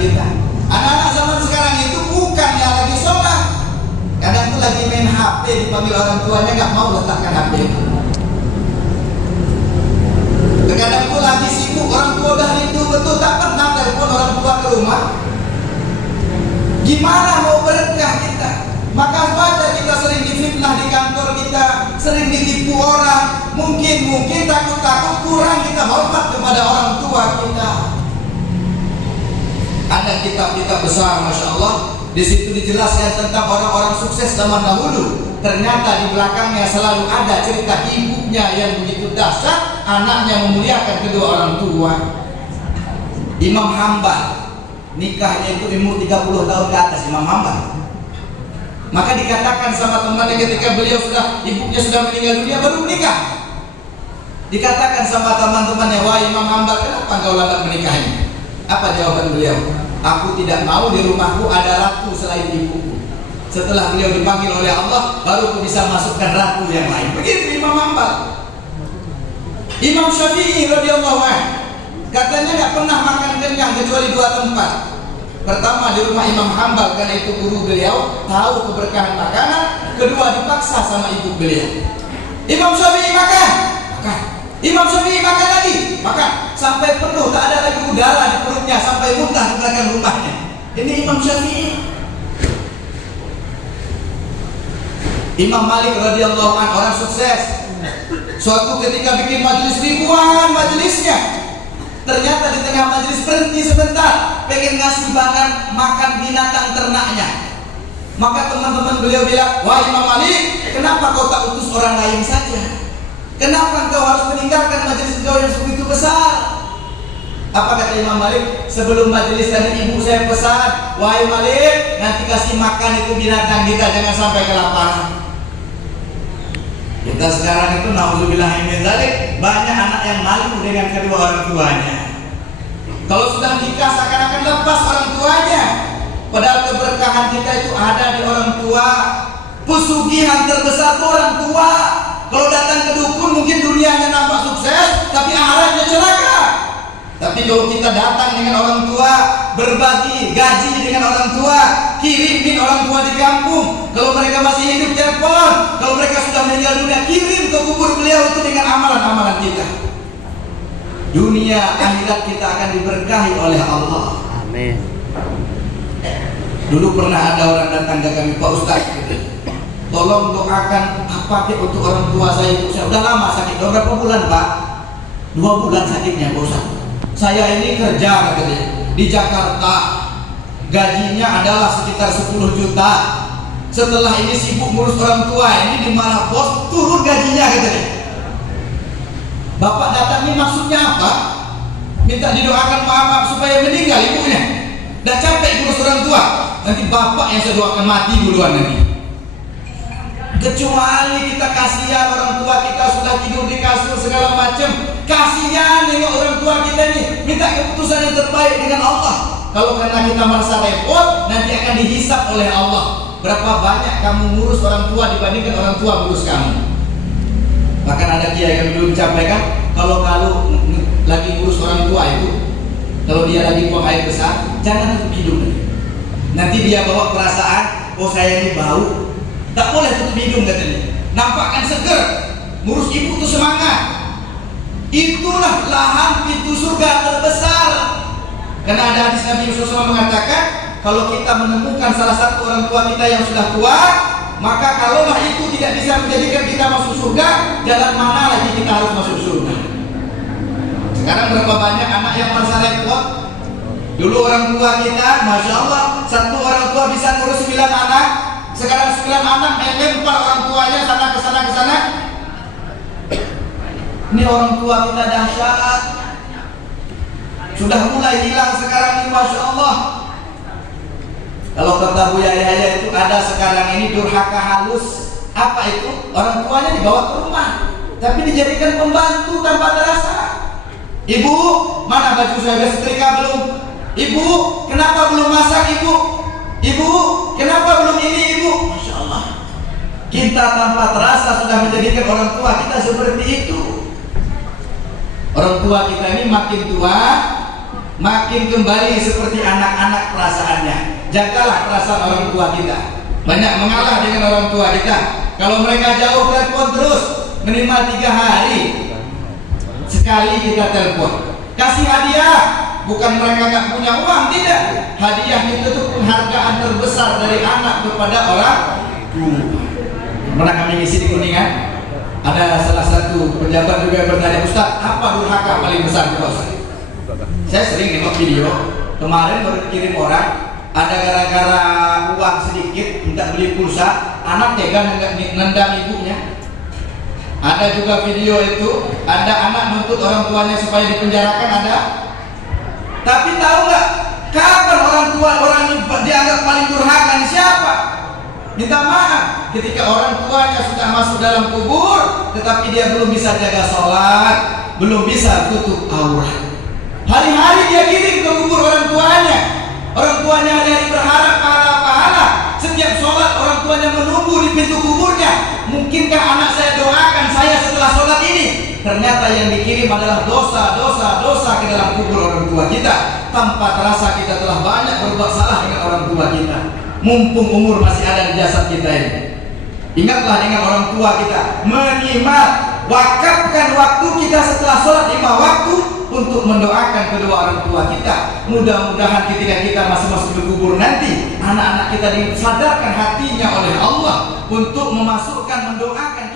kita. Anak-anak zaman sekarang itu bukannya lagi sholat, kadang itu lagi main HP, dipanggil orang tuanya nggak mau letakkan HP itu. Kadang itu lagi sibuk, orang tua udah rindu betul, tak pernah telepon orang tua ke rumah. Gimana mau berkah kita? Maka saja kita sering difitnah di kantor kita, sering ditipu orang. Mungkin takut-takut kurang kita hormat kepada orang tua kita. Ada kitab-kitab besar, masya Allah. Di situ dijelaskan tentang orang-orang sukses zaman dahulu. Ternyata di belakangnya selalu ada cerita ibunya yang begitu dahsyat, anaknya memuliakan kedua orang tua. Imam Hambal, nikahnya itu umur 30 tahun ke atas, Imam Hambal. Maka dikatakan sama temannya ketika ibunya sudah meninggal dunia baru menikah. Dikatakan sama teman-temannya, wah Imam Hambal, kenapa engkau lambat menikahnya? Apa jawaban beliau? Aku tidak mau di rumahku ada ratu selain ibuku. Setelah beliau dipanggil oleh Allah, baru aku bisa masukkan ratu yang lain. Begitu Imam Hambal. Imam Syafi'i radhiyallahu anhu, katanya nggak pernah makan kenyang kecuali 2 tempat. Pertama di rumah Imam Hambal, karena itu guru beliau, tahu keberkahan makanan. Kedua dipaksa sama ibu beliau. Imam Syafi'i makan. Imam Syafi'i makan lagi, makan sampai penuh, tak ada lagi udara di perutnya, sampai muntah di belakang rumahnya. Ini Imam Syafi'i. Imam Malik radhiyallahu anhu, orang sukses. Suatu ketika bikin majelis, ribuan majelisnya. Ternyata di tengah majelis berhenti sebentar, pengen ngasih makan binatang ternaknya. Maka teman-teman beliau bilang, wah Imam Malik, kenapa kau tak utus orang lain saja? Kenapa engkau harus meninggalkan majelis engkau yang begitu besar? Apa kata Imam Malik? Sebelum majelis tadi ibu saya pesan, wahai Malik, nanti kasih makan itu binatang kita, jangan sampai kelaparan. Kita sekarang itu naudzubillah min dzalik, banyak anak yang malu dengan kedua orang tuanya. Kalau sudah nikah seakan-akan lepas orang tuanya. Padahal keberkahan kita itu ada di orang tua. Pesugihan terbesar itu orang tua. Kalau datang ke dukun mungkin dunianya nampak sukses, tapi akhiratnya celaka. Tapi kalau kita datang dengan orang tua, berbagi gaji dengan orang tua, kirimin orang tua di kampung. Kalau mereka masih hidup telepon, kalau mereka sudah meninggal dunia, kirim ke kubur beliau itu dengan amalan-amalan kita. Dunia akhirat kita akan diberkahi oleh Allah. Amin. Dulu pernah ada orang datang ke kami, Pak Ustaz, tolong doakan apa untuk orang tua saya. Saya udah lama sakit, udah berapa bulan Pak? 2 bulan sakitnya Pak Ustaz. Saya ini kerja katanya di Jakarta, gajinya adalah sekitar 10 juta. Setelah ini sibuk ngurus orang tua, ini di mana bos turun gajinya katanya. Bapak datang ini maksudnya apa? Minta didoakan maaf supaya meninggal ibunya. Dah capek ngurus orang tua, nanti bapak yang saya doakan mati duluan nanti. Kecuali kita kasihan orang tua kita sudah tidur di kasur segala macam, kasihan dengan orang tua kita ini, minta keputusan yang terbaik dengan Allah. Kalau karena kita merasa repot, nanti akan dihisap oleh Allah. Berapa banyak kamu ngurus orang tua dibandingkan orang tua ngurus kamu. Bahkan ada kiai yang dulu menyampaikan, kalau lagi ngurus orang tua itu, kalau dia lagi buang air besar, jangan tutup hidung. Nanti dia bawa perasaan, oh saya ini bau. Tak boleh tutup hidung katanya. Nampakkan seger. Ngurus ibu itu semangat. Itulah lahan pintu surga terbesar. Karena ada hadis Nabi SAW mengatakan, kalau kita menemukan salah satu orang tua kita yang sudah tua, maka kalaulah itu tidak bisa menjadikan kita masuk surga, jalan mana lagi kita harus masuk surga? Sekarang berapa banyak anak yang merasa repot? Dulu orang tua kita, masya Allah, satu orang tua bisa ngurus 9 anak. Sekarang 9 anak lempar orang tuanya sana ke sana. Ini orang tua kita dahsyat. Sudah mulai hilang sekarang ini, masya Allah. Kalau kata Buya Yahya itu ada sekarang ini durhaka halus. Apa itu? Orang tuanya dibawa ke rumah, tapi dijadikan pembantu tanpa terasa. Ibu, mana baju saya sudah setrika belum? Ibu, kenapa belum masak ibu? Ibu, kenapa belum ini ibu? Masya Allah. Kita tanpa terasa sudah menjadikan orang tua kita seperti itu. Orang tua kita ini makin tua, makin kembali seperti anak-anak perasaannya. Jagalah perasaan orang tua kita. Banyak mengalah dengan orang tua kita. Kalau mereka jauh, telepon terus, minimal 3 hari sekali kita telepon. Kasih hadiah, bukan mereka nggak punya uang, tidak. Hadiah itu tuh penghargaan terbesar dari anak kepada orang tua. Pernah kami ngisi di Kuningan, ada salah satu pejabat juga yang bertanya, Ustaz, apa durhaka paling besar di Ustaz? Saya sering nengok video, kemarin baru kirim orang, ada gara-gara uang sedikit minta beli pulsa, anak tega nendang ibunya. Ada juga video itu, ada anak nuntut orang tuanya supaya dipenjarakan, ada. Tapi tahu nggak, kapan orang tua orang yang dianggap paling durhaka ini siapa? Minta maaf ketika orang tuanya sudah masuk dalam kubur, tetapi dia belum bisa jaga sholat, belum bisa tutup aurat. Hari-hari dia kirim ke kubur orang tuanya. Orang tuanya hari-hari berharap pahala-pahala. Setiap sholat orang tuanya menunggu di pintu kuburnya. Mungkinkah anak saya doakan saya setelah sholat ini? Ternyata yang dikirim adalah dosa ke dalam kubur orang tua kita. Tanpa terasa kita telah banyak berbuat salah dengan orang tua kita. Mumpung umur masih ada di jasad kita ini. Ingatlah dengan orang tua kita, minimal wakafkan waktu kita setelah sholat 5 waktu untuk mendoakan kedua orang tua kita. Mudah-mudahan ketika kita masih masuk ke kubur nanti, anak-anak kita disadarkan hatinya oleh Allah untuk memasukkan, mendoakan